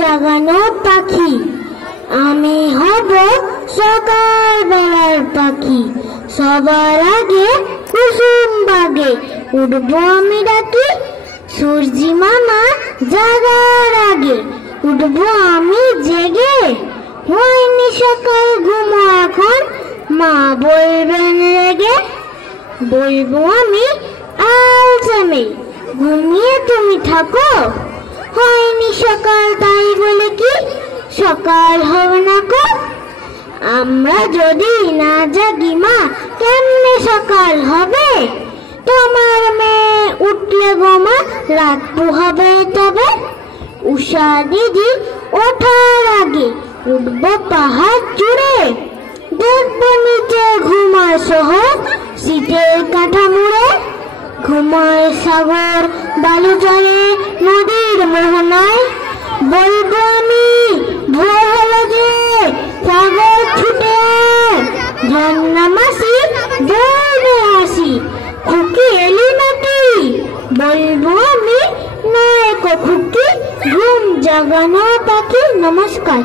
জাগানো পাখি, আমি হব সকাল বেলার পাখি। সবার আগে কুসুম বাগে উঠবো আমি ডাকি, সূর্যি মামা জাগার আগে উঠবো আমি জেগে। হয়নি সকাল ঘুমো এখন, মা বলবেন রেগে। বলবো আমি আলজামে, ঘুমিয়ে তুমি থাকো। হয়নি সকাল তাই বলে কি সকাল হবে না কো? আমরা যদি না জাগি মা কেমনে সকাল হবে? তোমার মেয়ে উঠলে গো মা রাত পোহাবে তবে। উষা দিদি ওঠার আগে উঠবো পাহাড় চূড়ে, দেখবো নিচে ঘুমায় শহর শীতের কাঁথা মুড়ে। ঘুমায় সাগর বালু জলে নদীর মোহনায়, বলবো আমি ভোর হলো যে সাগর ছুটে আয়। ঝর্ণা মাসি দৌড়ে আসি, খুকি এলি নাকি? বলবো আমি নয় খুকি, ঘুম জাগানো পাখি। নমস্কার।